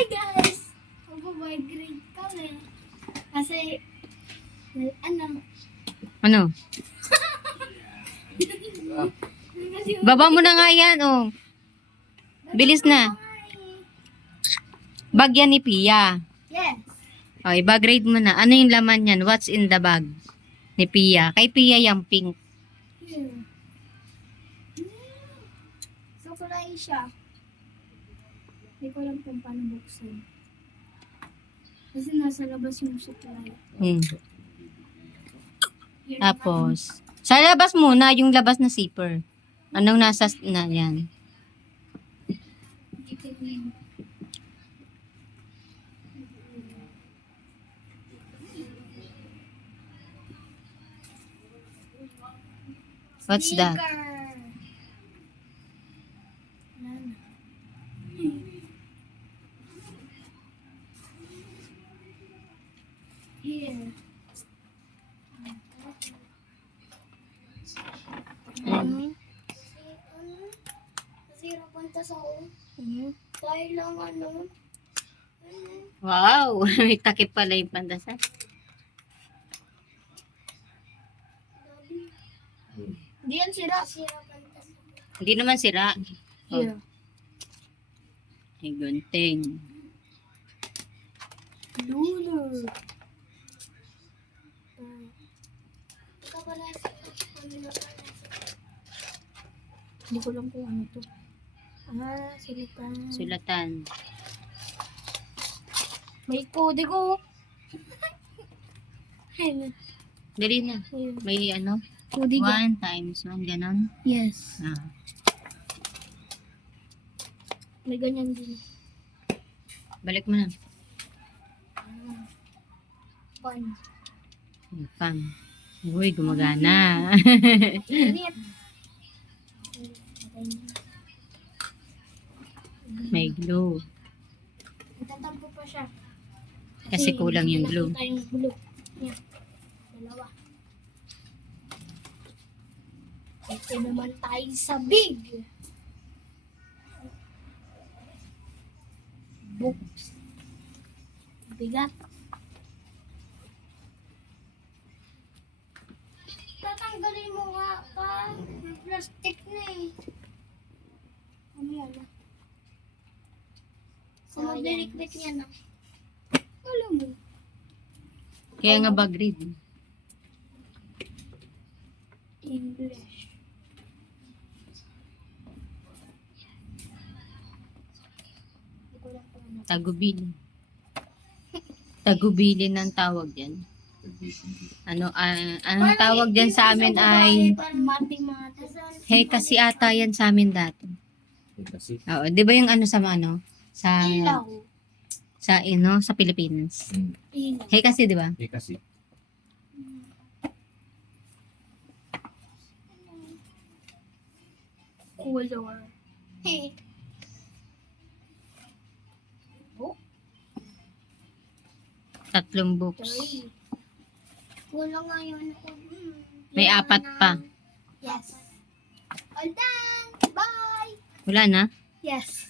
Hi guys! Magbabigrade kami. Kasi, ano? Ano? Baba mo na nga yan, oh. Bilis na. Bag yan ni Pia. Yes. Okay, bag grade mo na. Ano yung laman yan? What's in the bag? Ni Pia. Kay Pia yung pink. Here. Sukulay siya. Hindi ko alam kung paano buksan. Kasi nasa labas yung sukulay. Hmm. Here Tapos, sa labas muna, yung labas na zipper. Anong nasa, na yan? Dito yun. What's that? Sneaker. Nana. Here. Nasira punta sa dahil lang ano. Wow! May takip pala yung pandasal. Hindi yan sira. Sira punta sa Hindi naman sira. Here. Ay, gunting. Lunar. Hindi ko lang kung ano to. Sulatan. Sulatan. May kode ko. Dali na. May ano? Kode ko. 1 times 1, ganon. Yes. Ah. May ganyan din. Balik mo na. Fun. Pang. Uy, gumagana. Init. May glue. Tatampo pa siya. Kasi kulang yung glue. Nakita yung glue. Yan. Dalawa. Ito naman tayo sa big. Books. Bigat. Tatanggalin mo nga pa. Plastic na eh. Ano yan ah? Kung magdilikbit niya na. Alam mo. Kaya nga bag read. English. Hindi ko lang kung ano. Tagubilin. Tagubilin ang tawag yan. Ano, ang tawag dyan sa amin ay Mathematics. hey, kasi ata yan sa amin dati. Kasi, Oo, di ba yung ano sa ano? Sa, Ilaw. sa Pilipinas. Ilaw. Hey, kasi di ba? kasi. Color. Hey. Book. 3 books. 3. Kulang nga yun. May 4 pa. Yes. All done. Bye. Wala na? Yes.